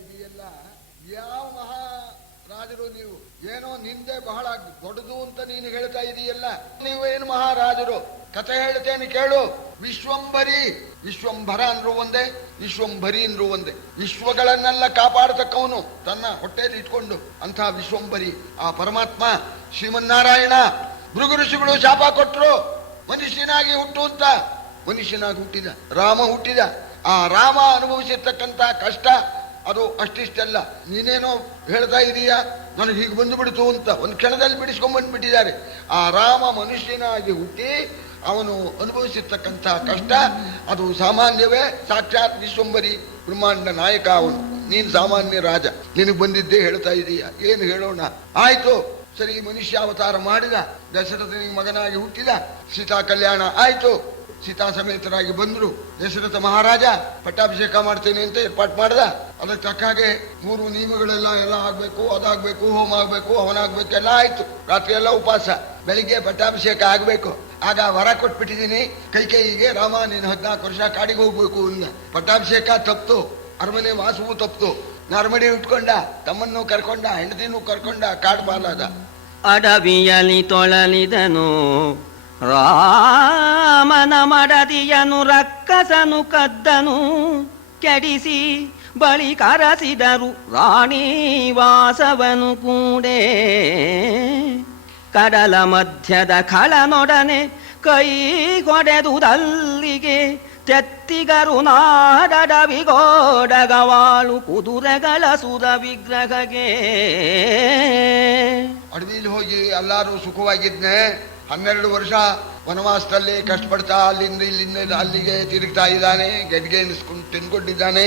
ಇದೆಯಲ್ಲ, ಯಾವ ಮಹಾರಾಜರು ನೀವು? ಏನೋ ನಿಂದೆ ಬಹಳ ದೊಡ್ಡದು ಅಂತ ನೀನು ಹೇಳ್ತಾ ಇದೀಯಲ್ಲ, ನೀವೇನು ಮಹಾರಾಜರು? ಕಥೆ ಹೇಳ್ತೇನೆ ಕೇಳು. ವಿಶ್ವಂಭರಿ, ವಿಶ್ವಂಭರ ಅಂದ್ರು ಒಂದೇ, ವಿಶ್ವಂಭರಿ ಅಂದ್ರು ಒಂದೇ. ವಿಶ್ವಗಳನ್ನೆಲ್ಲ ಕಾಪಾಡತಕ್ಕವನು ತನ್ನ ಹೊಟ್ಟೆಯಲ್ಲಿ ಇಟ್ಕೊಂಡು ಅಂಥ ವಿಶ್ವಂಭರಿ ಆ ಪರಮಾತ್ಮ ಶ್ರೀಮನ್ನಾರಾಯಣ. ಭೃಗು ಋಷಿಗಳು ಶಾಪ ಕೊಟ್ಟರು, ಮನುಷ್ಯನಾಗಿ ಹುಟ್ಟು ಅಂತ. ಮನುಷ್ಯನಾಗಿ ಹುಟ್ಟಿದ ರಾಮ ಹುಟ್ಟಿದ. ಆ ರಾಮ ಅನುಭವಿಸಿರ್ತಕ್ಕಂಥ ಕಷ್ಟ ಅದು ಅಷ್ಟಿಷ್ಟಲ್ಲ. ನೀನೇನೋ ಹೇಳ್ತಾ ಇದೀಯಾ ನನಗೆ ಹೀಗೆ ಬಂದು ಬಿಡ್ತು ಅಂತ ಒಂದು ಕ್ಷಣದಲ್ಲಿ ಬಿಡಿಸ್ಕೊಂಡ್ಬಂದ್ಬಿಟ್ಟಿದ್ದಾರೆ. ಆ ರಾಮ ಮನುಷ್ಯನಾಗಿ ಹುಟ್ಟಿ ಅವನು ಅನುಭವಿಸಿರ್ತಕ್ಕಂಥ ಕಷ್ಟ ಅದು ಸಾಮಾನ್ಯವೇ? ಸಾಕ್ಷಾತ್ ವಿಶ್ವಂಭರಿ ಬ್ರಹ್ಮಾಂಡ ನಾಯಕ ಅವನು. ನೀನು ಸಾಮಾನ್ಯ ರಾಜ, ನಿನಗೆ ಬಂದಿದ್ದೇ ಹೇಳ್ತಾ ಇದೀಯ. ಏನು ಹೇಳೋಣ? ಆಯ್ತು ಸರಿ, ಮನುಷ್ಯ ಅವತಾರ ಮಾಡಿದ, ದಶರಥನಿಗೆ ಮಗನಾಗಿ ಹುಟ್ಟಿದ, ಸೀತಾ ಕಲ್ಯಾಣ ಆಯ್ತು, ಸೀತಾ ಸಮೇತರಾಗಿ ಬಂದ್ರು. ದಶರಥ ಮಹಾರಾಜ ಪಟ್ಟಾಭಿಷೇಕ ಮಾಡ್ತೇನೆ ಅಂತ ಏರ್ಪಾಟ್ ಮಾಡ್ದ. ಅದಕ್ಕೆ ತಕ್ಕ ಹಾಗೆ 3 ನಿಯಮಗಳೆಲ್ಲ ಆಗ್ಬೇಕು, ಅದಾಗ್ಬೇಕು, ಹೋಮ ಆಗ್ಬೇಕು, ಅವನಾಗ್ಬೇಕು, ಎಲ್ಲ ಆಯ್ತು. ರಾತ್ರಿ ಎಲ್ಲ ಉಪವಾಸ, ಬೆಳಿಗ್ಗೆ ಪಟ್ಟಾಭಿಷೇಕ ಆಗ್ಬೇಕು. ಆಗ ವರ ಕೊಟ್ಬಿಟ್ಟಿದ್ದೀನಿ ಕೈಕೇಯಿಗೆ, ರಾಮ ನೀನು 14 ವರ್ಷ ಕಾಡಿಗೆ ಹೋಗ್ಬೇಕು ಅಂದ. ಪಟ್ಟಾಭಿಷೇಕ ತಪ್ತು, ಅರಮನೆ ವಾಸವು ತಪ್ತು. ನಾರ್ಮಡಿ ಉಟ್ಕೊಂಡ, ತಮ್ಮನ್ನು ಕರ್ಕೊಂಡ, ಹೆಂಡತಿನೂ ಕರ್ಕೊಂಡ, ಕಾಡು ಪಾಲಾದ. ಅಡವಿಯಲಿ ತೊಳಲಿದನು ರಾಮನ ಮಡದಿಯನು, ರಕ್ಕಸನು ಕದ್ದನು ಕೆಡಿಸಿ. ಬಳಿ ಕರಸಿದರು ರಾಣಿ ವಾಸವನು ಕೂಡೆ. ಕಡಲ ಮಧ್ಯದ ಖಳನೊಡನೆ ಕೈ ಕೊಡೆದುದಲ್ಲಿಗೆ, ತೆತ್ತಿಗರು ನಾಡಡವಿಗೋಡಗವಾಳು ಕುದುರೆಗಳ ಸುರ ವಿಗ್ರಹಗೆ. ಅಡವಿಲಿ ಹೋಗಿ ಎಲ್ಲಾರು ಸುಖವಾಗಿದ್ನೆ. 12 ವರ್ಷ ವನವಾಸದಲ್ಲಿ ಕಷ್ಟಪಡ್ತಾ ಅಲ್ಲಿಂದ ಇಲ್ಲಿಂದ ಅಲ್ಲಿಗೆ ತಿರುಗ್ತಾ ಇದ್ದಾನೆ, ಗೆಡ್ಗೆ ತಿನ್ಕೊಂಡಿದ್ದಾನೆ.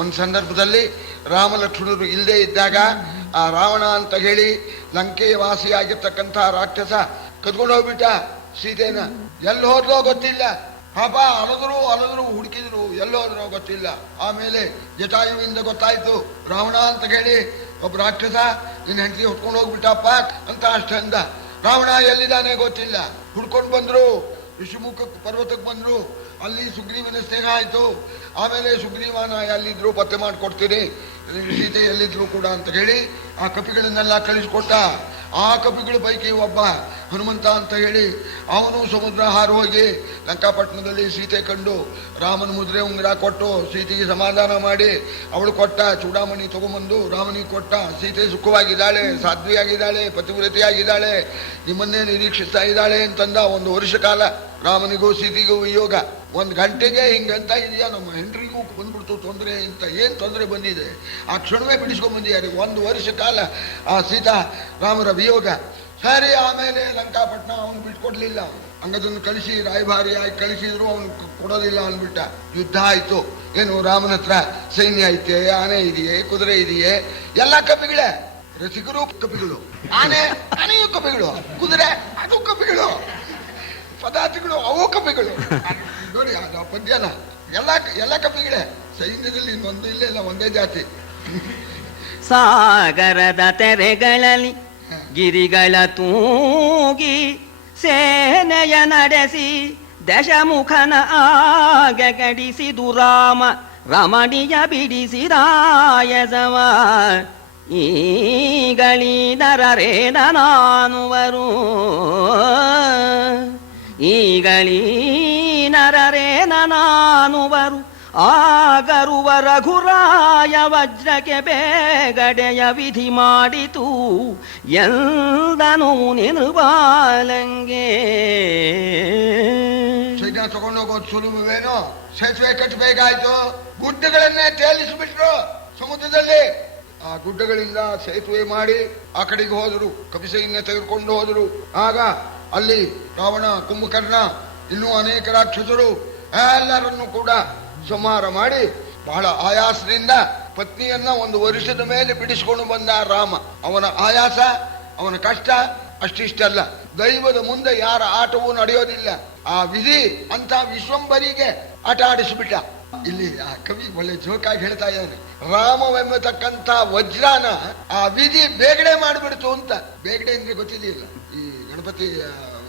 ಒಂದು ಸಂದರ್ಭದಲ್ಲಿ ರಾಮ ಲಕ್ಷ್ಮಣರು ಇಲ್ಲದೆ ಇದ್ದಾಗ ಆ ರಾವಣ ಅಂತ ಹೇಳಿ ಲಂಕೆಯ ವಾಸಿಯಾಗಿರ್ತಕ್ಕಂಥ ರಾಕ್ಷಸ ಕದ್ಕೊಂಡು ಹೋಗ್ಬಿಟ್ಟ ಸೀತೆನ. ಎಲ್ಲಿ ಹೋದ್ರೋ ಗೊತ್ತಿಲ್ಲ, ಪಾಪ ಅಲದ್ರು ಹುಡುಕಿದ್ರು, ಎಲ್ಲೋದ್ರೋ ಗೊತ್ತಿಲ್ಲ. ಆಮೇಲೆ ಜಟಾಯುವಿಂದ ಗೊತ್ತಾಯ್ತು, ರಾವಣ ಅಂತ ಹೇಳಿ ಒಬ್ಬ ರಾಕ್ಷಸ ನಿನ್ನ ಹೆಂಡತಿ ಹೊತ್ಕೊಂಡು ಹೋಗ್ಬಿಟ್ಟಪ್ಪ ಅಂತ ಅಷ್ಟಂದ. ರಾವಣ ಎಲ್ಲಿದ್ದಾನೆ ಗೊತ್ತಿಲ್ಲ. ಹುಡ್ಕೊಂಡು ಬಂದ್ರು, ಋಷಿಮುಖ ಪರ್ವತಕ್ಕೆ ಬಂದ್ರು. ಅಲ್ಲಿ ಸುಗ್ರೀವನ ಸ್ನೇಹ ಆಯ್ತು. ಆಮೇಲೆ ಸುಗ್ರೀವನ ಎಲ್ಲಿದ್ರು ಪತ್ತೆ ಮಾಡಿಕೊಡ್ತೀನಿ, ಸೀತೆ ಎಲ್ಲಿದ್ರು ಕೂಡ ಅಂತ ಹೇಳಿ ಆ ಕಪಿಗಳನ್ನೆಲ್ಲ ಕಳಿಸ್ಕೊಟ್ಟ. ಆ ಕಪಿಗಳ ಪೈಕಿ ಒಬ್ಬ ಹನುಮಂತ ಅಂತ ಹೇಳಿ ಅವನು ಸಮುದ್ರ ಹಾರು ಹೋಗಿ ಲಂಕಾಪಟ್ಟಣದಲ್ಲಿ ಸೀತೆ ಕಂಡು ರಾಮನ ಮುದ್ರೆ ಉಂಗುರ ಕೊಟ್ಟು ಸೀತೆಗೆ ಸಮಾಧಾನ ಮಾಡಿ ಅವಳು ಕೊಟ್ಟ ಚೂಡಾಮಣಿ ತಗೊಂಬಂದು ರಾಮನಿಗೆ ಕೊಟ್ಟ. ಸೀತೆ ಸುಖವಾಗಿದ್ದಾಳೆ, ಸಾಧ್ವಿಯಾಗಿದ್ದಾಳೆ, ಪತಿವ್ರತೆಯಾಗಿದ್ದಾಳೆ, ನಿಮ್ಮನ್ನೇ ನಿರೀಕ್ಷಿಸ್ತಾ ಇದ್ದಾಳೆ ಅಂತಂದ. 1 ವರ್ಷ ಕಾಲ ರಾಮನಿಗೂ ಸೀತೆಗೂ ವಿಯೋಗ. 1 ಗಂಟೆಗೆ ಹಿಂಗಂತ ಇದೆಯಾ ನಮ್ಮ ಹೆಂಡ್ರಿಗೂ ಬಂದ್ಬಿಡ್ತು ತೊಂದರೆ ಅಂತ. ಏನು ತೊಂದರೆ ಬಂದಿದೆ ಆ ಕ್ಷಣವೇ ಬಿಡಿಸ್ಕೊಂಡ್ ಬಂದಿದ್ದಾರೆ. 1 ವರ್ಷ ಕಾಲ ಆ ಸೀತಾ ರಾಮರ ವಿಯೋಗ. ಸರಿ, ಆಮೇಲೆ ಲಂಕಾಪಟ್ಟಣ ಅವನು ಬಿಟ್ಕೊಡ್ಲಿಲ್ಲ. ಅಂಗದನ್ನು ಕಳಿಸಿ ರಾಯಭಾರಿಯಾಗಿ ಕಳಿಸಿದ್ರು, ಅವನು ಕೊಡೋದಿಲ್ಲ ಅಂದ್ಬಿಟ್ಟ. ಯುದ್ಧ ಆಯ್ತು. ಏನು ರಾಮನ ಹತ್ರ ಸೈನ್ಯ ಐತೆ, ಆನೆ ಇದೆಯೇ, ಕುದುರೆ ಇದೆಯೇ, ಎಲ್ಲ ಕಪಿಗಳೇ. ರಸಿಕರು ಕಪಿಗಳು, ಆನೆಯು ಕಪಿಗಳು, ಕುದುರೆ ಅದು ಕಪಿಗಳು, ಪದಾರ್ಥಗಳು ಅವು ಕಪಿಗಳು. ನೋಡಿ ಅದು ಪದ್ಯನ ಎಲ್ಲ ಕಪಿಗಳೇ. ಸೈನ್ಯದಲ್ಲಿ ಇನ್ನೊಂದು ಇಲ್ಲ, ಒಂದೇ ಜಾತಿ. ಸಾಗರದ ತೆರೆಗಳಲ್ಲಿ ಗಿರಿಗಳ ತೂಗಿ ಸೇನೆಯ ನಡೆಸಿ ದಶಮುಖನ ಆಗೆ ಗಡಿಸಿದು ರಾಮ. ರಮಣಿಯ ಬಿಡಿಸಿದಾಯಸವ ಈಗಳೀನರೇನ ನಾನುವರು, ಈಗಳೀನರೇನ ನಾನುವರು. ಆಗರುವ ರಘುರಾಯ ವಜ್ರಕ್ಕೆ ಬೇಗಡೆಯ ವಿಧಿ ಮಾಡಿತು ಎಂದನು ನಿನುಬಾಲಂಗೆ. ಸೈನ್ಯ ತಗೊಂಡೋಗೋದು ಸುಲಭವೇನೋ? ಸೇತುವೆ ಕಟ್ಟಬೇಕಾಯ್ತು. ಗುಡ್ಡಗಳನ್ನೇ ತೇಲಿಸಿಬಿಟ್ರು ಸಮುದ್ರದಲ್ಲಿ. ಆ ಗುಡ್ಡಗಳಿಂದ ಸೇತುವೆ ಮಾಡಿ ಆ ಕಡೆಗೆ ಹೋದರು. ಕಪಿ ಸೈನ್ಯ ತೆಗೆದುಕೊಂಡು ಹೋದರು. ಆಗ ಅಲ್ಲಿ ರಾವಣ, ಕುಂಭಕರ್ಣ, ಇನ್ನೂ ಅನೇಕ ರಾಕ್ಷಸರು ಎಲ್ಲರನ್ನು ಕೂಡ ಸಂಹಾರ ಮಾಡಿ ಬಹಳ ಆಯಾಸದಿಂದ ಪತ್ನಿಯನ್ನ 1 ವರ್ಷದ ಮೇಲೆ ಬಿಡಿಸಿಕೊಂಡು ಬಂದ ರಾಮ. ಅವನ ಆಯಾಸ, ಅವನ ಕಷ್ಟ ಅಷ್ಟಿಷ್ಟಲ್ಲ. ದೈವದ ಮುಂದೆ ಯಾರ ಆಟವೂ ನಡೆಯೋದಿಲ್ಲ. ಆ ವಿಧಿ ಅಂತ ವಿಶ್ವಂಭರಿಗೆ ಆಟ ಆಡಿಸಿಬಿಟ್ಟ. ಇಲ್ಲಿ ಆ ಕವಿ ಒಳ್ಳೆ ಜೋಕಾಗಿ ಹೇಳ್ತಾ ಇದ್ದಾನೆ. ರಾಮವೆಂಬತಕ್ಕಂಥ ವಜ್ರಾನ ಆ ವಿಧಿ ಬೇಗಡೆ ಮಾಡಿಬಿಡ್ತು ಅಂತ. ಬೇಗಡೆ ಅಂದ್ರೆ ಗೊತ್ತಿದೆಯಲ್ಲ, ಈ ಗಣಪತಿ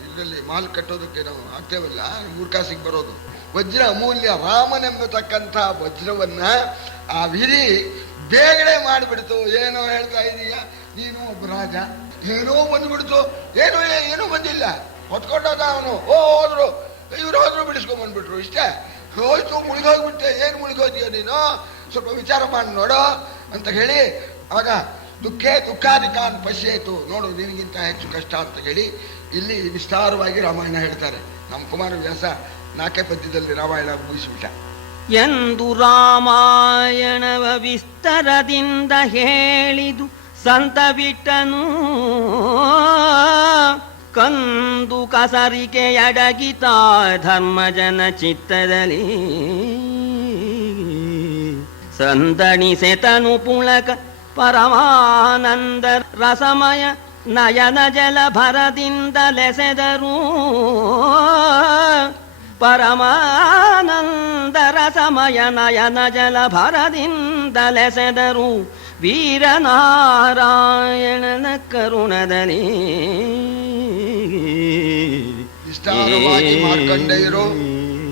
ಇದರಲ್ಲಿ ಮಾಲ್ ಕಟ್ಟೋದಕ್ಕೆ ನಾವು ಆಗ್ತೇವಲ್ಲ, 3 ಕಾಸಿಗೆ ಬರೋದು ವಜ್ರ ಅಮೂಲ್ಯ. ರಾಮನೆಂಬತಕ್ಕಂಥ ವಜ್ರವನ್ನ ಆ ವಿಧಿ ಬೇಗನೆ ಮಾಡಿಬಿಡ್ತು. ಏನೋ ಹೇಳ್ತಾ ಇದೀಯ ನೀನು, ಒಬ್ಬ ರಾಜ, ಏನೋ ಬಂದ್ಬಿಡ್ತು. ಏನೂ ಬಂದಿಲ್ಲ, ಹೊತ್ಕೊಂಡೋದ ಅವನು. ಹೋದ್ರು, ಇವ್ರು ಹೋದ್ರು, ಬಿಡಿಸ್ಕೊಂಡ್ ಬಂದ್ಬಿಟ್ರು. ಇಷ್ಟೇ ಹೋಯ್ತು, ಮುಳುಗೋಗ್ಬಿಟ್ಟೆ. ಏನು ಮುಳುಗೋದ್ಯೋ ನೀನು, ಸ್ವಲ್ಪ ವಿಚಾರ ಮಾಡಿ ನೋಡೋ ಅಂತ ಹೇಳಿ, ಆಗ ದುಃಖಾಧಿಕಾನ್ ಪಶ್ಯೇತು, ನೋಡು ನಿನಗಿಂತ ಹೆಚ್ಚು ಕಷ್ಟ ಅಂತ ಹೇಳಿ ಇಲ್ಲಿ ವಿಸ್ತಾರವಾಗಿ ರಾಮಾಯಣ ಹೇಳ್ತಾರೆ. ನಮ್ಮ ಕುಮಾರವ್ಯಾಸ 4 ಪದ್ಯದಲ್ಲಿ ರಾಮಾಯಣ ಮುಗಿಸಿಬಿಟ್ಟ. ಎಂದು ರಾಮಾಯಣವ ವಿಸ್ತರದಿಂದ ಹೇಳಿದು ಸಂತ ಬಿಟ್ಟನು. ಕಂದು ಕಸರಿಕೆ ಅಡಗಿತ ಧರ್ಮಜನ ಚಿತ್ತದಲ್ಲಿ. ಸಂದಣಿಸೆತನು ಪುಳಕ ಪರಮಾನಂದ ರಸಮಯ ನಯನ ಜಲ ಭರದಿಂದಲೆಸೆದರು. ಪರಮಾನಂದ ರಸಮಯ ನಯನ ಜಲ ಭರದಿಂದಲೆಸೆದರು. ವೀರನಾರಾಯಣನ ಕರುಣದಲ್ಲಿ. ವಿಸ್ತಾರವಾಗಿ ಮಾರ್ಕಂಡೇಯರು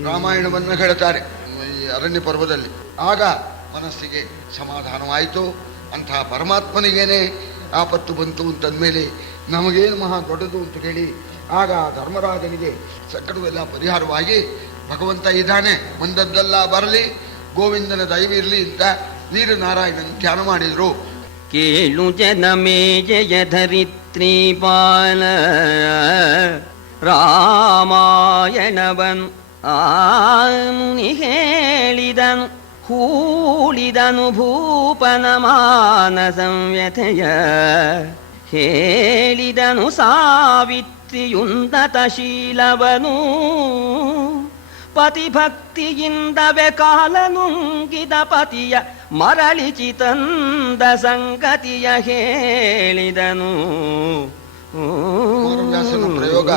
ರಾಮಾಯಣವನ್ನು ಹೇಳ್ತಾರೆ ಈ ಅರಣ್ಯ ಪರ್ವದಲ್ಲಿ. ಆಗ ಮನಸ್ಸಿಗೆ ಸಮಾಧಾನವಾಯಿತು. ಅಂತಹ ಪರಮಾತ್ಮನಿಗೇನೆ ಆಪತ್ತು ಬಂತು ಅಂತಂದ್ಮೇಲೆ ನಮಗೇನು ಮಹಾ ದೊಡ್ಡದು ಅಂತ ಹೇಳಿ ಆಗ ಧರ್ಮರಾಜನಿಗೆ ಸಂಕಟವೆಲ್ಲ ಪರಿಹಾರವಾಗಿ ಭಗವಂತ ಇದ್ದಾನೆ, ಬಂದದ್ದೆಲ್ಲ ಬರಲಿ, ಗೋವಿಂದನ ದಯವಿರಲಿ ಅಂತ ವೀರನಾರಾಯಣನ ಧ್ಯಾನ ಮಾಡಿದರು. ಕೇಳು ಜನಮೇ ಜಯ ಧರಿತ್ರಿ ಬಾಲ ರಾಮಾಯಣವನು ಮುನಿ ಹೇಳಿದನು. ಹೂಳಿದನು ಭೂಪನ ಮಾನಸಂವ್ಯಥೆಯ. ಹೇಳಿದನು ಸಾವಿತ್ರಿಯುನ್ನತ ಶೀಲವನು. ಪತಿಭಕ್ತಿಯಿಂದವೇ ಕಾಲನುಂಗಿದ ಪತಿಯ ಮರಳಿಚಿತಂದ ಸಂಗತಿಯ ಹೇಳಿದನು. ಕುಮಾರವ್ಯಾಸನ ಪ್ರಯೋಗ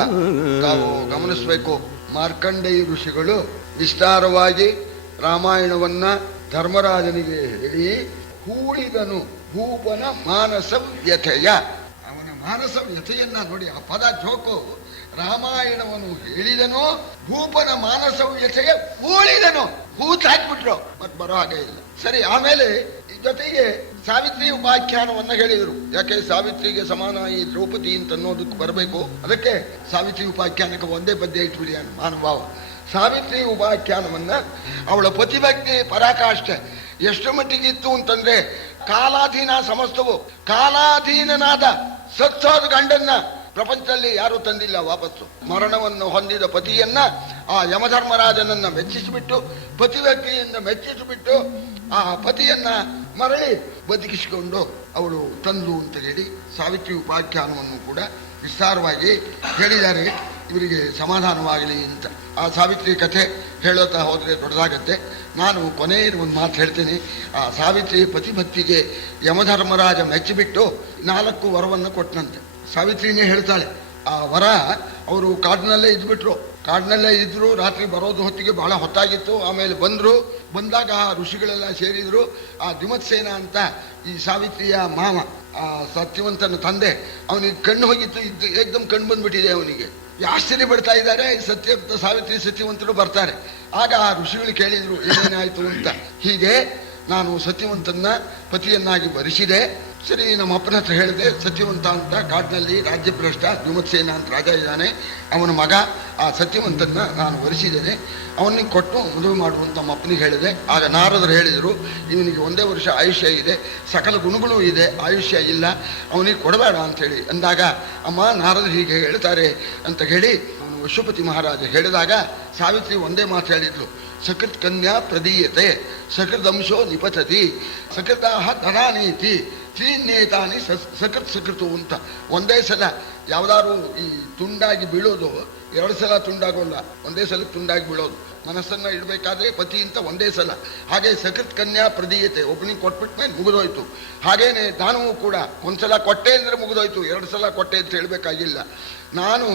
ತಾವು ಗಮನಿಸಬೇಕು. ಮಾರ್ಕಂಡೇಯ ಋಷಿಗಳು ವಿಸ್ತಾರವಾಗಿ ರಾಮಾಯಣವನ್ನ ಧರ್ಮರಾಜನಿಗೆ ಹೇಳಿ ಹೂಳಿದನು ಭೂಪನ ಮಾನಸ ವ್ಯಥೆಯ. ಅವನ ಮಾನಸ ವ್ಯಥೆಯನ್ನ ನೋಡಿ, ಆ ಪದ ಜೋಕು. ರಾಮಾಯಣವನ್ನು ಹೇಳಿದನು, ಭೂಪನ ಮಾನಸ ವ್ಯಥೆಯ ಹೂಳಿದನು. ಹೂತ್ ಹಾಕ್ಬಿಟ್ರು, ಮತ್ ಬರೋ ಹಾಗೆ ಇಲ್ಲ. ಸರಿ, ಆಮೇಲೆ ಜೊತೆಗೆ ಸಾವಿತ್ರಿ ಉಪಾಖ್ಯಾನವನ್ನ ಹೇಳಿದರು. ಯಾಕೆ ಸಾವಿತ್ರಿಗೆ ಸಮಾನ ಈ ದ್ರೌಪದಿ ಅಂತ ಅನ್ನೋದಕ್ಕೆ ಬರಬೇಕು. ಅದಕ್ಕೆ ಸಾವಿತ್ರಿ ಉಪಾಖ್ಯಾನಕ್ಕೆ ಒಂದೇ ಪದ್ಯ ಇಟ್ಬಿಡಿ ಮಹಾನುಭಾವ. ಸಾವಿತ್ರಿ ಉಪಾಖ್ಯಾನವನ್ನ ಅವಳ ಪತಿಭಕ್ತಿ ಪರಾಕಾಷ್ಠೆ ಎಷ್ಟು ಮಟ್ಟಿಗಿತ್ತು ಅಂತಂದ್ರೆ, ಕಾಲಾಧೀನ ಸಮಸ್ತವು. ಕಾಲಾಧೀನನಾದ ಸತ್ತೋದ ಗಂಡನ್ನ ಪ್ರಪಂಚದಲ್ಲಿ ಯಾರು ತಂದಿಲ್ಲ ವಾಪಸ್ಸು. ಮರಣವನ್ನು ಹೊಂದಿದ ಪತಿಯನ್ನ ಆ ಯಮಧರ್ಮರಾಜನನ್ನ ಮೆಚ್ಚಿಸಿಬಿಟ್ಟು, ಪತಿಭಕ್ತಿಯಿಂದ ಮೆಚ್ಚಿಸಿಬಿಟ್ಟು ಆ ಪತಿಯನ್ನ ಮರಳಿ ಬದುಕಿಸಿಕೊಂಡು ಅವಳು ತಂದು ಅಂತ ಹೇಳಿ ಸಾವಿತ್ರಿ ಉಪಾಖ್ಯಾನವನ್ನು ಕೂಡ ವಿಸ್ತಾರವಾಗಿ ಹೇಳಿದ್ದಾರೆ. ಇವರಿಗೆ ಸಮಾಧಾನವಾಗಲಿ ಅಂತ. ಆ ಸಾವಿತ್ರಿ ಕಥೆ ಹೇಳುತ್ತಾ ಹೋದರೆ ದೊಡ್ಡದಾಗತ್ತೆ. ನಾನು ಕೊನೆಯ ಒಂದು ಮಾತು ಹೇಳ್ತೇನೆ. ಆ ಸಾವಿತ್ರಿ ಪತಿಭಕ್ತಿಗೆ ಯಮಧರ್ಮರಾಜ ಮೆಚ್ಚಿಬಿಟ್ಟು 4 ವರವನ್ನು ಕೊಟ್ಟನಂತೆ. ಸಾವಿತ್ರಿನೇ ಹೇಳ್ತಾಳೆ, ಆ ವರ ಅವರು ಕಾಡಿನಲ್ಲೇ ಇದ್ಬಿಟ್ರು. ಕಾಡಿನಲ್ಲೇ ಇದ್ರು. ರಾತ್ರಿ ಬರೋದು ಹೊತ್ತಿಗೆ ಬಹಳ ಹೊತ್ತಾಗಿತ್ತು. ಆಮೇಲೆ ಬಂದಾಗ ಆ ಋಷಿಗಳೆಲ್ಲ ಸೇರಿದ್ರು. ಆ ದ್ಯುಮತ್ಸೇನ ಅಂತ ಈ ಸಾವಿತ್ರಿಯ ಮಾವ, ಆ ಸತ್ಯವಂತನ ತಂದೆ, ಅವನಿಗೆ ಕಣ್ಣು ಹೋಗಿತ್ತು. ಏಕ್ದಮ್ ಕಣ್ಣು ಬಂದ್ಬಿಟ್ಟಿದೆ ಅವನಿಗೆ. ಆಶ್ಚರ್ಯ ಪಡ್ತಾ ಇದ್ದಾರೆ. ಸಾವಿತ್ರಿ ಸತ್ಯವಂತರು ಬರ್ತಾರೆ. ಆಗ ಆ ಋಷಿಗಳು ಕೇಳಿದ್ರು ಏನೇನಾಯ್ತು ಅಂತ. ಹೀಗೆ ನಾನು ಸತ್ಯವಂತನ ಪತಿಯನ್ನಾಗಿ ವರಿಸಿದೆ. ಸರಿ, ನಮ್ಮ ಅಪ್ಪನ ಹತ್ರ ಹೇಳಿದೆ, ಸತ್ಯವಂತ ಅಂತ ಕಾಡಿನಲ್ಲಿ ರಾಜ್ಯಭ್ರಷ್ಟ ದ್ಯುಮತ್ಸೇನ ಅಂತ ರಾಜ ಇದ್ದಾನೆ, ಅವನ ಮಗ. ಆ ಸತ್ಯವಂತನ ನಾನು ವರಿಸಿದ್ದೇನೆ, ಅವನಿಗೆ ಕೊಟ್ಟು ಮದುವೆ ಮಾಡುವಂತ ನಮ್ಮ ಅಪ್ಪನಿಗೆ ಹೇಳಿದೆ. ಆಗ ನಾರದರು ಹೇಳಿದರು, ಇವನಿಗೆ 1 ವರ್ಷ ಆಯುಷ್ಯ ಇದೆ, ಸಕಲ ಗುಣಗಳು ಇದೆ, ಆಯುಷ್ಯ ಇಲ್ಲ, ಅವನಿಗೆ ಕೊಡಬೇಡ ಅಂಥೇಳಿ ಅಂದಾಗ, ಅಮ್ಮ ನಾರದರು ಹೀಗೆ ಹೇಳ್ತಾರೆ ಅಂತ ಹೇಳಿ ಅಶ್ವಪತಿ ಮಹಾರಾಜ ಹೇಳಿದಾಗ ಸಾವಿತ್ರಿ ಒಂದೇ ಮಾತು ಹೇಳಿದ್ಲು, ಸಕೃತ್ ಕನ್ಯಾ ಪ್ರದೀಯತೆ ಸಕೃದಂಶೋ ನಿಪತತಿ ಸಕೃತಾಹ ಧರಾನೀತಿ ತ್ರೀನೇತಾನಿ ಸಕೃತ್ ಸಕೃತು ಅಂತ. ಒಂದೇ ಸಲ ಯಾವ್ದಾದ್ರು ಈ ತುಂಡಾಗಿ ಬೀಳೋದು 2 ಸಲ ತುಂಡಾಗೋಲ್ಲ, ಒಂದೇ ಸಲ ತುಂಡಾಗಿ ಬೀಳೋದು. ಮನಸ್ಸನ್ನ ಇಡಬೇಕಾದ್ರೆ ಪತಿ ಅಂತ ಒಂದೇ ಸಲ. ಹಾಗೆ ಸಕೃತ್ ಕನ್ಯಾ ಪ್ರದೀಯತೆ, ಒಬ್ಬನಿಗೆ ಕೊಟ್ಬಿಟ್ಮೇಲೆ ಮುಗಿದೋಯ್ತು. ಹಾಗೇನೆ ದಾನವೂ ಕೂಡ ಒಂದ್ಸಲ ಕೊಟ್ಟೆ ಅಂದ್ರೆ ಮುಗಿದೋಯ್ತು, 2 ಸಲ ಕೊಟ್ಟೆ ಅಂತ ಹೇಳ್ಬೇಕಾಗಿಲ್ಲ. ನಾನು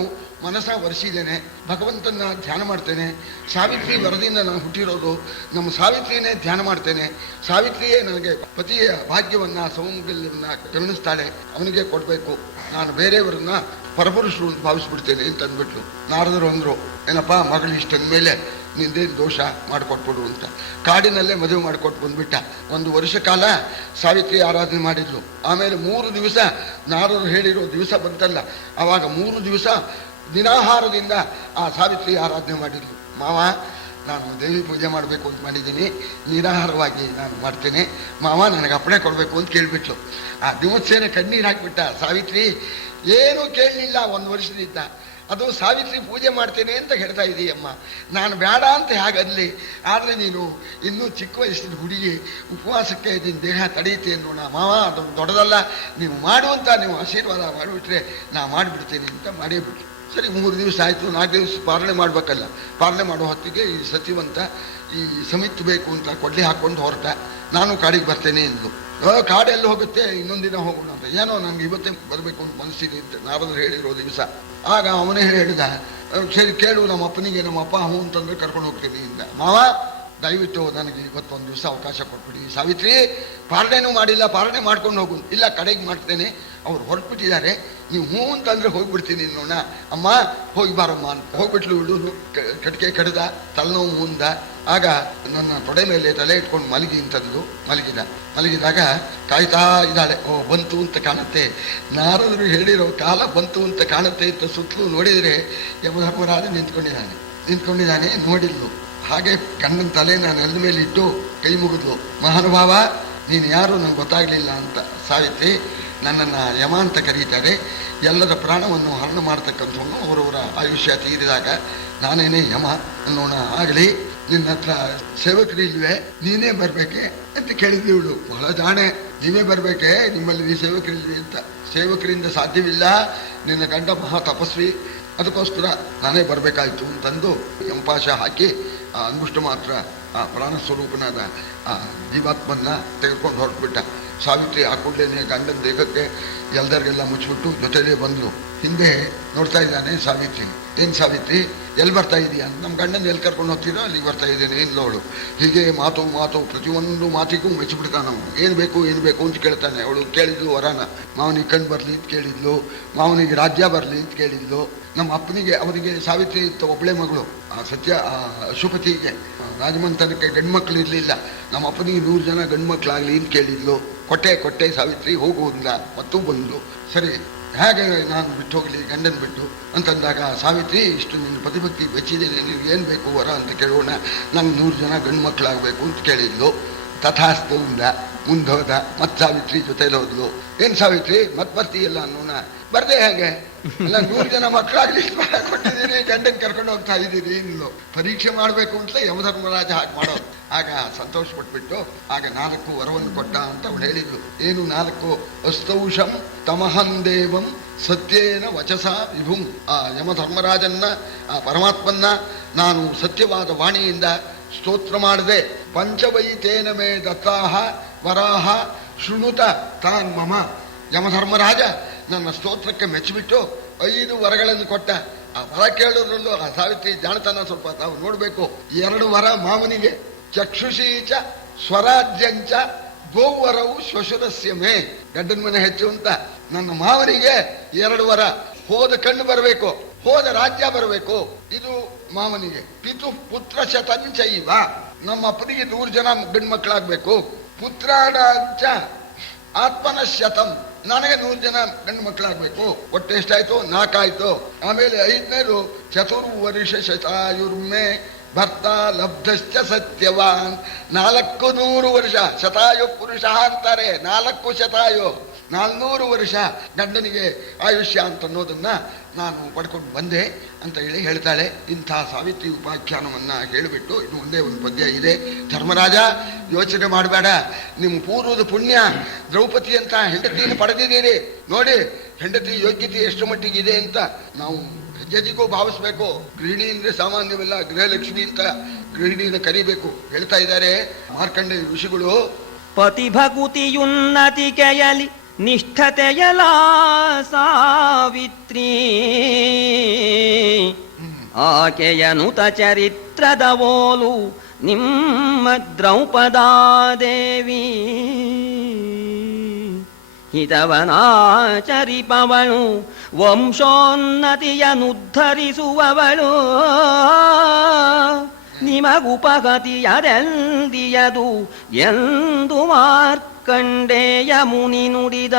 ಮನಸ್ಸ ಒರೆಸಿದ್ದೇನೆ, ಭಗವಂತನ ಧ್ಯಾನ ಮಾಡ್ತೇನೆ. ಸಾವಿತ್ರಿ ವರದಿಂದ ನಾನು ಹುಟ್ಟಿರೋದು, ನಮ್ಮ ಸಾವಿತ್ರಿನೇ ಧ್ಯಾನ ಮಾಡ್ತೇನೆ. ಸಾವಿತ್ರಿಯೇ ನನಗೆ ಪತಿಯ ಭಾಗ್ಯವನ್ನ ಸೌಮಂಗಲ್ಯವನ್ನ ಕರುಣಿಸ್ತಾಳೆ, ಅವನಿಗೆ ಕೊಡಬೇಕು. ನಾನು ಬೇರೆಯವರನ್ನ ಪರಪುರುಷರು ಅಂತ ಭಾವಿಸ್ಬಿಡ್ತೇನೆ ಅಂತ ಅಂದ್ಬಿಟ್ಲು. ನಾರದರು ಅಂದರು, ಏನಪ್ಪ ಮಗಳು ಇಷ್ಟಂದ ಮೇಲೆ ನಿಂದೇನು ದೋಷ ಮಾಡಿಕೊಟ್ಬಿಡು ಅಂತ. ಕಾಡಿನಲ್ಲೇ ಮದುವೆ ಮಾಡಿಕೊಟ್ಟು ಬಂದ್ಬಿಟ್ಟ. 1 ವರ್ಷ ಕಾಲ ಸಾವಿತ್ರಿ ಆರಾಧನೆ ಮಾಡಿದ್ಲು. ಆಮೇಲೆ 3 ದಿವಸ ನಾರದರು ಹೇಳಿರೋ ದಿವಸ ಬಂತಲ್ಲ, ಆವಾಗ 3 ದಿವಸ ನಿರಾಹಾರದಿಂದ ಆ ಸಾವಿತ್ರಿ ಆರಾಧನೆ ಮಾಡಿದ್ಲು. ಮಾವ, ನಾನು ದೇವಿ ಪೂಜೆ ಮಾಡಬೇಕು ಅಂತ ಮಾಡಿದ್ದೀನಿ, ನಿರಾಹಾರವಾಗಿ ನಾನು ಮಾಡ್ತೇನೆ, ಮಾವ ನನಗೆ ಅಪ್ಪಣೆ ಕೊಡಬೇಕು ಅಂತ ಕೇಳಿಬಿಟ್ಲು. ಆ ದಿವಸೇನೆ ಕಣ್ಣೀರು ಹಾಕಿಬಿಟ್ಟ. ಸಾವಿತ್ರಿ ಏನೂ ಕೇಳಲಿಲ್ಲ 1 ವರ್ಷದಿಂದ. ಅದು ಸಾವಿತ್ರಿ ಪೂಜೆ ಮಾಡ್ತೇನೆ ಅಂತ ಹೇಳ್ತಾ ಇದೀಯಮ್ಮ, ನಾನು ಬೇಡ ಅಂತ ಹೇಗಲ್ಲಿ, ಆದರೆ ನೀನು ಇನ್ನೂ ಚಿಕ್ಕ ವಯಸ್ಸಿನ ಹುಡುಗಿ, ಉಪವಾಸಕ್ಕೆ ನಿನ್ನ ದೇಹ ತಡೆಯುತ್ತೆ ಅನ್ನೋಣ. ಮಾವ ಅದು ದೊಡ್ಡದಲ್ಲ, ನೀವು ಮಾಡುವಂತ ನೀವು ಆಶೀರ್ವಾದ ಮಾಡಿಬಿಟ್ರೆ ನಾ ಮಾಡಿಬಿಡ್ತೇನೆ ಅಂತ ಮಾಡೇ ಬಿಟ್ರು. ಸರಿ, 3 ದಿವಸ ಆಯಿತು. 4 ದಿವಸ ಪಾಲನೆ ಮಾಡಬೇಕಲ್ಲ. ಪಾಲನೆ ಮಾಡೋ ಹೊತ್ತಿಗೆ ಈ ಸಚಿವಂತ ಈ ಸಮಿತ್ ಬೇಕು ಅಂತ ಕೊಡ್ಲಿ ಹಾಕ್ಕೊಂಡು ಹೊರಟ. ನಾನು ಕಾಡಿಗೆ ಬರ್ತೇನೆ ಎಂದ್ಲು. ಕಾಡೆಲ್ಲಿ ಹೋಗುತ್ತೆ, ಇನ್ನೊಂದು ದಿನ ಹೋಗೋಣ ಅಂತ. ಏನೋ ನನಗೆ ಇವತ್ತೇ ಬರಬೇಕು ಅಂತ ಮನಸ್ಸಿದೆ ಅಂತ ನಾರದರು ಹೇಳಿರೋ ದಿವಸ. ಆಗ ಅವನೇ ಹೇಳಿದ, ಸರಿ ಕೇಳು ನಮ್ಮ ಅಪ್ಪನಿಗೆ, ನಮ್ಮ ಅಪ್ಪ ಹ್ಞೂ ಅಂತಂದ್ರೆ ಕರ್ಕೊಂಡು ಹೋಗ್ತೀನಿ ಇಂದ. ಮಾವ ದಯವಿಟ್ಟು ನನಗೆ ಇವತ್ತೊಂದು ದಿವಸ ಅವಕಾಶ ಕೊಟ್ಬಿಡಿ. ಸಾವಿತ್ರಿ ಪಾಲನೆನೂ ಮಾಡಿಲ್ಲ, ಪಾಲನೆ ಮಾಡ್ಕೊಂಡು ಹೋಗು. ಇಲ್ಲ, ಕಡೆಗೆ ಮಾಡ್ತೇನೆ, ಅವ್ರು ಹೊರಟ್ಬಿಟ್ಟಿದ್ದಾರೆ, ನೀವು ಹ್ಞೂ ಅಂತಂದ್ರೆ ಹೋಗ್ಬಿಡ್ತೀನಿ ನೋಡ. ಅಮ್ಮ ಹೋಗಿ ಬಾರಮ್ಮ ಅಂತ ಹೋಗ್ಬಿಟ್ಲು. ಇಳು ಕಟ್ಗೆ ಕಡ್ದ, ತಲೆನೋವು ಮುಂದ. ಆಗ ನನ್ನ ತೊಡೆ ಮೇಲೆ ತಲೆ ಇಟ್ಕೊಂಡು ಮಲಗಿ ಅಂತಂದು ಮಲಗಿದಾಗ ಕಾಯ್ತಾ ಇದ್ದಾಳೆ. ಓ ಬಂತು ಅಂತ ಕಾಣುತ್ತೆ, ನಾರದರು ಹೇಳಿರೋ ಕಾಲ ಬಂತು ಅಂತ ಕಾಣುತ್ತೆ ಅಂತ ಸುತ್ತಲೂ ನೋಡಿದರೆ ಯಮಧರ್ಮರಾಜ ನಿಂತ್ಕೊಂಡಿದ್ದಾನೆ. ನೋಡಿದ್ಲು. ಹಾಗೆ ಗಂಡನ ತಲೆ ನಾನು ನೆಲದ ಮೇಲೆ ಇಟ್ಟು ಕೈ ಮುಗಿದ್ಲು. ಮಹಾನುಭಾವ, ನೀನು ಯಾರು ನಂಗೆ ಗೊತ್ತಾಗಲಿಲ್ಲ ಅಂತ. ಸಾವಿತ್ರಿ, ನನ್ನನ್ನು ಯಮ ಅಂತ ಕರೀತಾರೆ. ಎಲ್ಲರ ಪ್ರಾಣವನ್ನು ಹರಣ ಮಾಡ್ತಕ್ಕಂಥವನು ಅವರವರ ಆಯುಷ್ಯ ತೀರಿದಾಗ ನಾನೇನೇ ಯಮ ಅನ್ನೋಣ. ಆಗಲಿ, ನಿನ್ನ ಹತ್ರ ಸೇವಕರಿಲ್ವೇ, ನೀನೇ ಬರಬೇಕೆ ಅಂತ ಕೇಳಿದ್ವಿ. ಇವಳು ಬಹಳ ಜಾಣೆ. ನೀವೇ ಬರಬೇಕೆ, ನಿಮ್ಮಲ್ಲಿ ಸೇವಕರಿಲ್ವಿ ಅಂತ. ಸೇವಕರಿಂದ ಸಾಧ್ಯವಿಲ್ಲ, ನಿನ್ನ ಗಂಡ ಮಹಾ ತಪಸ್ವಿ, ಅದಕ್ಕೋಸ್ಕರ ನಾನೇ ಬರಬೇಕಾಯ್ತು ಅಂತಂದು ಯಂಪಾಶ ಹಾಕಿ ಆ ಅಂಗುಷ್ಟ ಮಾತ್ರ ಆ ಪ್ರಾಣ ಸ್ವರೂಪನಾದ ಆ ಜೀವಾತ್ಮನ್ನ ತೆಗೆದುಕೊಂಡು ಹೊರಟ್ಬಿಟ್ಟ. ಸಾವಿತ್ರಿ ಆ ಕೂಡಲೇ ಗಂಡನ ದೇಹಕ್ಕೆ ಎಲ್ದರಿಗೆಲ್ಲ ಮುಚ್ಚಿಬಿಟ್ಟು ಜೊತೆಲೇ ಬಂದ್ಲು. ಹಿಂದೆ ನೋಡ್ತಾ ಇದ್ದಾನೆ ಸಾವಿತ್ರಿ. ಏನು ಸಾವಿತ್ರಿ, ಎಲ್ಲಿ ಬರ್ತಾ ಇದೀಯಾ? ನಮ್ಮ ಗಂಡನ ಎಲ್ಲಿ ಕರ್ಕೊಂಡು ಹೋಗ್ತೀರೋ ಅಲ್ಲಿಗೆ ಬರ್ತಾ ಇದ್ದೇನೆ ಎಂದ್ಲವಳು. ಹೀಗೆ ಮಾತು ಪ್ರತಿಯೊಂದು ಮಾತಿಗೂ ಮೆಚ್ಚಿಬಿಡ್ತಾನೆ ಅವನು. ಏನು ಬೇಕು ಅಂತ ಕೇಳ್ತಾನೆ. ಅವಳು ಕೇಳಿದ್ಲು ವರನ, ಮಾವನಿಗೆ ಕಣ್ಣು ಬರಲಿ ಅಂತ ಕೇಳಿದ್ಲು, ಮಾವನಿಗೆ ರಾಜ್ಯ ಬರಲಿ ಅಂತ ಕೇಳಿದ್ಲು. ನಮ್ಮ ಅಪ್ಪನಿಗೆ ಅವನಿಗೆ ಸಾವಿತ್ರಿ ಇತ್ತು ಒಬ್ಬಳೆ ಮಗಳು, ಆ ಸತ್ಯ ಆ ಅಶುಪತಿಗೆ ರಾಜಮಂತನಕ್ಕೆ ಗಂಡು ಮಕ್ಕಳು ಇರಲಿಲ್ಲ. ನಮ್ಮ ಅಪ್ಪನಿಗೆ 100 ಜನ ಗಂಡು ಮಕ್ಕಳಾಗಲಿ ಅಂತ ಕೇಳಿದ್ಲು. ಕೊಟ್ಟೆ ಸಾವಿತ್ರಿ ಹೋಗುವುದಿಲ್ಲ. ಮತ್ತೂ ಬಂದ್ಲು. ಸರಿ, ಹೇಗೆ ನಾನು ಬಿಟ್ಟು ಹೋಗಲಿ ಗಂಡನ ಬಿಟ್ಟು ಅಂತಂದಾಗ ಸಾವಿತ್ರಿ, ಇಷ್ಟು ನಿನ್ನ ಪ್ರತಿಭಕ್ತಿ ಬೆಚ್ಚಿದ್ದೇನೆ, ನಿನಗೆ ಏನು ಬೇಕು ವರ ಅಂತ ಕೇಳೋಣ, ನಂಗೆ 100 ಜನ ಗಂಡು ಮಕ್ಕಳಾಗಬೇಕು ಅಂತ ಕೇಳಿದ್ಲು. ತಥಾಸ್ತು ಅಂದ. ಮುಂದೋದ. ಮತ್ತೆ ಸಾವಿತ್ರಿ ಜೊತೆಲಿ ಹೋದ್ಲು. ಏನು ಸಾವಿತ್ರಿ ಮತ್ತೆ ಬರ್ತೀಯಲ್ಲ ಅನ್ನೋಣ. ಬರ್ದೆ ಹೇಗೆ, ಎಲ್ಲ 100 ಜನ ಮಕ್ಕಳಾಗ್ಲಿ ಕೊಟ್ಟಿದ್ದೀರಿ, ಗಂಡನ್ ಕರ್ಕೊಂಡು ಹೋಗ್ತಾ ಇದ್ದೀರಿ ಇನ್ನು ಪರೀಕ್ಷೆ ಮಾಡಬೇಕು ಅಂತ ಯಮಧರ್ಮರಾಜ ಹಾಗೆ ಮಾಡೋದು. ಆಗ ಸಂತೋಷ ಪಟ್ಬಿಟ್ಟು ಆಗ 4 ವರವನ್ನು ಕೊಟ್ಟ ಅಂತ ಅವಳು ಹೇಳಿದ್ಲು. ಏನು 4? ಅಸ್ತೌಷಂ ತಮಹಂ ದೇವಂ ಸತ್ಯೇನ ವಚಸ ವಿಭುಂ. ಆ ಯಮಧರ್ಮರಾಜನ್ನ, ಆ ಪರಮಾತ್ಮನ್ನ ನಾನು ಸತ್ಯವಾದ ವಾಣಿಯಿಂದ ಸ್ತೋತ್ರ ಮಾಡದೆ. ಪಂಚವೈತೇನ ಮೇ ದತ್ತಾಹ ವರಾಹ ಶೃಣುತ ತಾನ್ ಮಮ. ಯಮಧರ್ಮರಾಜ ನನ್ನ ಸ್ತೋತ್ರಕ್ಕೆ ಮೆಚ್ಚಿಬಿಟ್ಟು 5 ವರಗಳನ್ನು ಕೊಟ್ಟ. ಆ ವರ ಕೇಳೋದ್ರಲ್ಲೂ ಆ ಸಾವಿತ್ರಿ ಜಾಣತನ ಸ್ವಲ್ಪ ತಾವು ನೋಡ್ಬೇಕು. 2 ವರ ಮಾವನಿಗೆ, ಚಕ್ಷುಷೀಚ ಸ್ವರಾಜ್ಯಂಚ ಗೋವರವು ಶ್ವಶುರಸ್ಯ ಮೇ. ಗಂಡನ ಮನೆ ಹೆಚ್ಚು ಅಂತ ನನ್ನ ಮಾವನಿಗೆ 2 ವರ. ಹೋದ ಕಣ್ಣು ಬರಬೇಕು, ಹೋದ ರಾಜ್ಯ ಬರಬೇಕು, ಇದು ಮಾವನಿಗೆ. ಪಿತು ಪುತ್ರ ಶತಂಚೈವ. ನಮ್ಮ ಅಪ್ಪನಿಗೆ 100 ಜನ ಗಂಡು ಮಕ್ಕಳಾಗಬೇಕು. ಪುತ್ರಾಣಾಂಚ ಆತ್ಮನ ಶತಂ. ನನಗೆ 100 ಜನ ಗಂಡು ಮಕ್ಕಳಾಗಬೇಕು. ಒಟ್ಟು ಎಷ್ಟಾಯ್ತು? 4 ಆಯ್ತು. ಆಮೇಲೆ 5ನೇದು ಚತುರ್ವರ್ಷ ಶತಾಯುರ್ಮೆ ಭರ್ತ ಲಬ್ಧಶ್ಚ ಸತ್ಯವಾನ್. 400 ವರ್ಷ. ಶತಾಯು ಪುರುಷ ಅಂತಾರೆ, 4 ಶತಾಯು 400 ವರ್ಷ ಗಂಡನಿಗೆ ಆಯುಷ್ಯ ಅಂತ ಅನ್ನೋದನ್ನ ನಾನು ಪಡ್ಕೊಂಡು ಬಂದೆ ಅಂತ ಹೇಳ್ತಾಳೆ. ಇಂಥ ಸಾವಿತ್ರಿ ಉಪಾಖ್ಯಾನವನ್ನ ಹೇಳಿಬಿಟ್ಟು ಇನ್ನು ಮುಂದೆ ಒಂದು ಪದ್ಯ ಇದೆ. ಧರ್ಮರಾಜ, ಯೋಚನೆ ಮಾಡಬೇಡ, ನಿಮ್ಮ ಪೂರ್ವದ ಪುಣ್ಯ. ದ್ರೌಪದಿ ಅಂತ ಹೆಂಡತಿಯನ್ನು ಪಡೆದಿದ್ದೀರಿ ನೋಡಿ. ಹೆಂಡತಿ ಯೋಗ್ಯತೆ ಎಷ್ಟು ಮಟ್ಟಿಗಿದೆ ಅಂತ ನಾವು ಹೆಜ್ಜೆಗೂ ಭಾವಿಸ್ಬೇಕು. ಗೃಹಿಣಿ ಅಂದ್ರೆ ಸಾಮಾನ್ಯವಿಲ್ಲ, ಗೃಹಲಕ್ಷ್ಮಿ ಅಂತ ಗೃಹಿಣಿನ ಕರಿಬೇಕು ಹೇಳ್ತಾ ಇದ್ದಾರೆ ಮಾರ್ಕಂಡ ಋಷಿಗಳು. ಪತಿಭಕುತಿಯುನ್ನತಿ ಕೆಯಲಿ ನಿಷ್ಠತೆಯಲ ಸಾವಿತ್ರಿ ಆಕೆಯನುತ ಚರಿತ್ರದ ಓಲು ನಿಮ್ಮ ದ್ರೌಪದಾದೇವಿ ಹಿತವನಾಚರಿಪವಳು ವಂಶೋನ್ನತಿಯನುದ್ಧರಿಸುವವಳು ನಿಮಗುಪಗತಿಯದೆಲ್ದಿಯದು ಎಂದು ಮಾರ್ಕಂಡೇಯ ಮುನಿ ನುಡಿದ.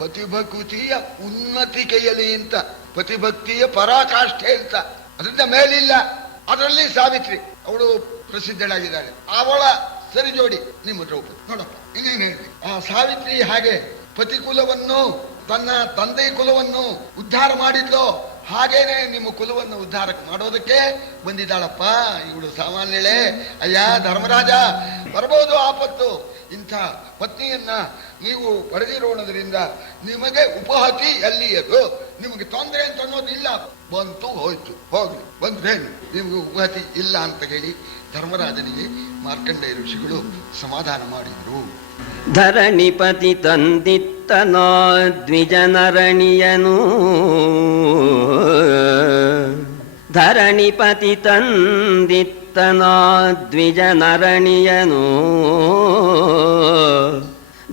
ಪತಿಭಕುತಿಯ ಉನ್ನತಿಕೆಯಲಿ ಅಂತ, ಪತಿಭಕ್ತಿಯ ಪರಾಕಾಷ್ಠೆ ಅಂತ, ಅದರಿಂದ ಮೇಲಿಲ್ಲ. ಅದರಲ್ಲಿ ಸಾವಿತ್ರಿ ಅವಳು ಪ್ರಸಿದ್ಧಳಾಗಿದ್ದಾಳೆ. ಅವಳ ಸರಿ ಜೋಡಿ ನಿಮ್ಮ ದ್ರೌಪದಿ. ನೋಡಪ್ಪ ಇನ್ನೇನು ಹೇಳಿ, ಆ ಸಾವಿತ್ರಿ ಹಾಗೆ ಪತಿಕುಲವನ್ನು ತನ್ನ ತಂದೆ ಕುಲವನ್ನು ಉದ್ಧಾರ ಮಾಡಿದ್ಲು, ಹಾಗೇನೆ ನಿಮ್ಮ ಕುಲವನ್ನು ಉದ್ಧಾರ ಮಾಡೋದಕ್ಕೆ ಬಂದಿದ್ದಾಳಪ್ಪ ಇವಳು. ಸಾಮಾನ್ಯಳೆ. ಅಯ್ಯ ಧರ್ಮರಾಜ, ಬರಬಹುದು ಆಪತ್ತು. ಇಂಥ ಪತ್ನಿಯನ್ನ ನೀವು ಪಡೆದಿರೋಣದ್ರಿಂದ ನಿಮಗೆ ಉಪಹತಿ ಎಲ್ಲಿಯದು, ನಿಮಗೆ ತೊಂದರೆ ಅಂತ ಅನ್ನೋದಿಲ್ಲ. ಬಂತು ಹೋಯ್ತು, ಹೋಗ್ಲಿ ಬಂದ್ರೇನು, ನಿಮಗೆ ಉಪಹತಿ ಇಲ್ಲ ಅಂತ ಹೇಳಿ ಧರ್ಮರಾಜನಿಗೆ ಮಾರ್ಕಂಡೇಯ ಋಷಿಗಳು ಸಮಾಧಾನ ಮಾಡಿದ್ರು. ಧರಣಿಪತಿ ತಂದಿತ್ತನ ದ್ವಿಜನರಣಿಯನು, ಧರಣಿಪತಿ ತಂದಿತ್ತನ ದ್ವಿಜನರಣಿಯನು,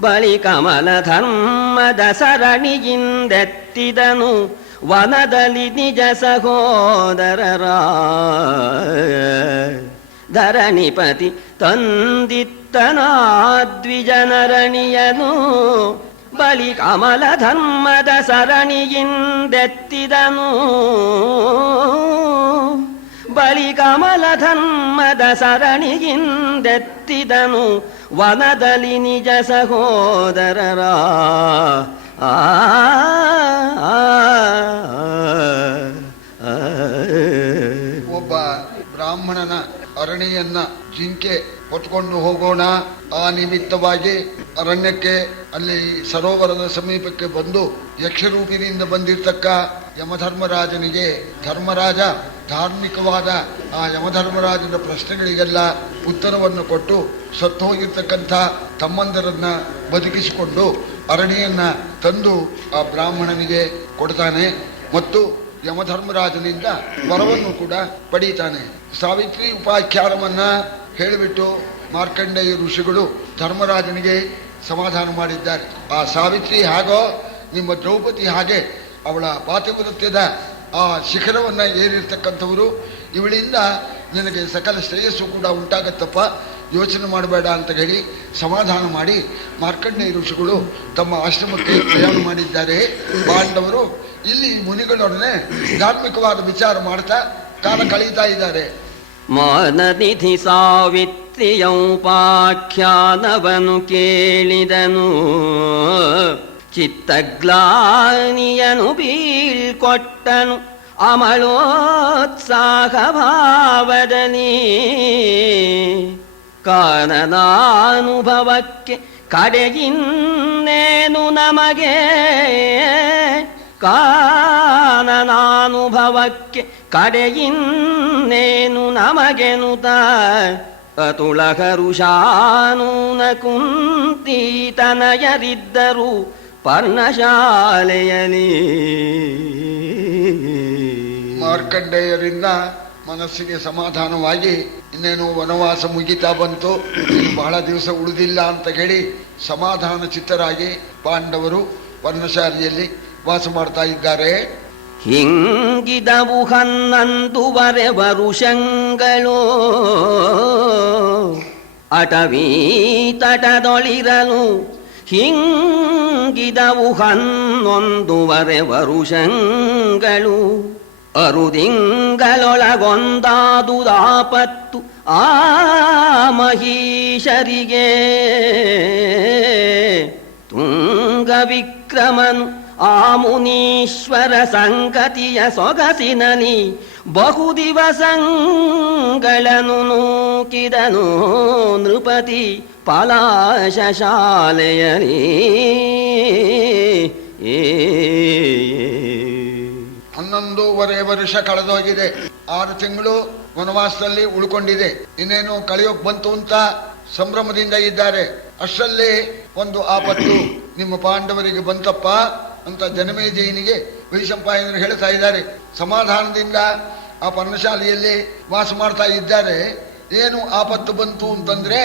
ಬಳಿ ಕಮಲ ಧರ್ಮದ ಸರಣಿಯಿಂದೆತ್ತಿದನು ವನದಲ್ಲಿ ನಿಜ ಸಹೋದರರ. ಧರಣಿಪತಿ ತಂದಿತ್ತನ ದ್ವಿಜನರಣಿಯನು, ಬಳಿ ಕಮಲ ಧರ್ಮದ ಸರಣಿಯಿಂದೆತ್ತಿದನು, ಬಳಿ ಕಮಲ ಧರ್ಮದ ಸರಣಿಯಿಂದೆತ್ತಿದನು ವನದಲ್ಲಿ ನಿಜ ಸಹೋದರರ. ಒಬ್ಬ ಬ್ರಾಹ್ಮಣನ ಅರಣಿಯನ್ನ ಜಿಂಕೆ ಹೊತ್ಕೊಂಡು ಹೋಗೋಣ, ಆ ನಿಮಿತ್ತವಾಗಿ ಅರಣ್ಯಕ್ಕೆ ಅಲ್ಲಿ ಸರೋವರದ ಸಮೀಪಕ್ಕೆ ಬಂದು ಯಕ್ಷರೂಪಿನಿಂದ ಬಂದಿರತಕ್ಕ ಯಮಧರ್ಮರಾಜನಿಗೆ ಧರ್ಮರಾಜ ಧಾರ್ಮಿಕವಾದ ಆ ಯಮಧರ್ಮರಾಜನ ಪ್ರಶ್ನೆಗಳಿಗೆಲ್ಲ ಉತ್ತರವನ್ನು ಕೊಟ್ಟು ಸತ್ತು ಹೋಗಿರ್ತಕ್ಕಂಥ ತಮ್ಮಂದರನ್ನ ಬದುಕಿಸಿಕೊಂಡು ಅರಣಿಯನ್ನ ತಂದು ಆ ಬ್ರಾಹ್ಮಣನಿಗೆ ಕೊಡ್ತಾನೆ ಮತ್ತು ಯಮಧರ್ಮರಾಜನಿಂದ ವರವನ್ನು ಕೂಡ ಪಡೀತಾನೆ. ಸಾವಿತ್ರಿ ಉಪಾಖ್ಯಾನವನ್ನ ಹೇಳಿಬಿಟ್ಟು ಮಾರ್ಕಂಡೇಯ ಋಷಿಗಳು ಧರ್ಮರಾಜನಿಗೆ ಸಮಾಧಾನ ಮಾಡಿದ್ದಾರೆ. ಆ ಸಾವಿತ್ರಿ ಹಾಗೋ ನಿಮ್ಮ ದ್ರೌಪದಿ ಹಾಗೆ ಅವಳ ಪಾತಿವ್ರತ್ಯದ ಆ ಶಿಖರವನ್ನ ಏರಿರ್ತಕ್ಕಂಥವರು, ಇವಳಿಂದ ನಿನಗೆ ಸಕಲ ಶ್ರೇಯಸ್ಸು ಕೂಡ ಉಂಟಾಗತ್ತಪ್ಪ, ಯೋಚನೆ ಮಾಡಬೇಡ ಅಂತ ಹೇಳಿ ಸಮಾಧಾನ ಮಾಡಿ ಮಾರ್ಕಂಡೇಯ ಋಷಿಗಳು ತಮ್ಮ ಆಶ್ರಮಕ್ಕೆ ಪ್ರಯಾಣ ಮಾಡಿದ್ದಾರೆ. ಪಾಂಡವರು ಇಲ್ಲಿ ಮುನಿಗಳೊಡನೆ ಧಾರ್ಮಿಕವಾದ ವಿಚಾರ ಮಾಡ್ತಾ ಕಾಲ ಕಳೀತಾ ಇದ್ದಾರೆ. ಮಾನನಿಧಿ ಸಾವಿತ್ರಿಯ ಉಪಾಖ್ಯಾನವನು ಕೇಳಿದನು, ಚಿತ್ತಗ್ಲಾನಿಯನು ಬೀಳ್ಕೊಟ್ಟನು ಅಮಳೋತ್ಸಾಹ ಭಾವದಲ್ಲಿ. ಕಾನನಾನುಭವಕ್ಕೆ ಕಡೆಗಿನ್ನೇನು ನಮಗೆ, ಕಾನನಾನುಭವಕ್ಕೆ ಕಡೆಗಿನ್ನೇನು ನಮಗೆನುತ ಅತುಳ ಹರುಷಾನೂನ ಕುಂತೀತನಯರಿದ್ದರು ಪರ್ಣಶಾಲೆಯಲಿ. ಮಾರ್ಕಂಡೇಯರಿಂದ ಮನಸ್ಸಿಗೆ ಸಮಾಧಾನವಾಗಿ ಇನ್ನೇನು ವನವಾಸ ಮುಗಿತಾ ಬಂತು, ಬಹಳ ದಿವಸ ಉಳಿದಿಲ್ಲ ಅಂತ ಹೇಳಿ ಸಮಾಧಾನ ಚಿತ್ತರಾಗಿ ಪಾಂಡವರು ಪರ್ಣಶಾಲೆಯಲ್ಲಿ ವಾಸ ಮಾಡ್ತಾ ಇದ್ದಾರೆ. ಹಿಂಗಿದವು 11 ವರುಷಗಳು ಅಟವೀ ತಟದೊಳಿರಲು, ಹಿಂಗಿದವು 11 ವರುಷಗಳು ಅರುದಿಂಗಳೊಳಗೊಂದಾದುದಾಪತ್ತು ಆ ಮಹೀಶರಿಗೆ. ತುಂಗ ವಿಕ್ರಮನು ಆ ಮುನೀಶ್ವರ ಸಂಗತಿಯ ಸೊಗಸಿನಲಿ ಬಹು ದಿವಸಗಳನ್ನು ನೂಕಿದನು ನೃಪತಿ ಪಲಾಶ ಶಾಲೆಯಲಿ. 11 ವರ್ಷ ಕಳೆದೋಗಿದೆ, 6 ತಿಂಗಳು ವನವಾಸದಲ್ಲಿ ಉಳ್ಕೊಂಡಿದೆ, ಇನ್ನೇನು ಕಳೆಯೋಕ್ ಬಂತು ಅಂತ ಸಂಭ್ರಮದಿಂದ ಇದ್ದಾರೆ. ಅಷ್ಟರಲ್ಲೇ ಒಂದು ಆಪತ್ತು ನಿಮ್ಮ ಪಾಂಡವರಿಗೆ ಬಂತಪ್ಪ ಅಂತ ಜನಮೇಜಯನಿಗೆ ವೈಶಂಪಾಯನರು ಹೇಳ್ತಾ ಇದ್ದಾರೆ. ಸಮಾಧಾನದಿಂದ ಆ ಪರ್ಣಶಾಲೆಯಲ್ಲಿ ವಾಸ ಮಾಡ್ತಾ ಇದ್ದಾರೆ. ಏನು ಆಪತ್ತು ಬಂತು ಅಂತಂದ್ರೆ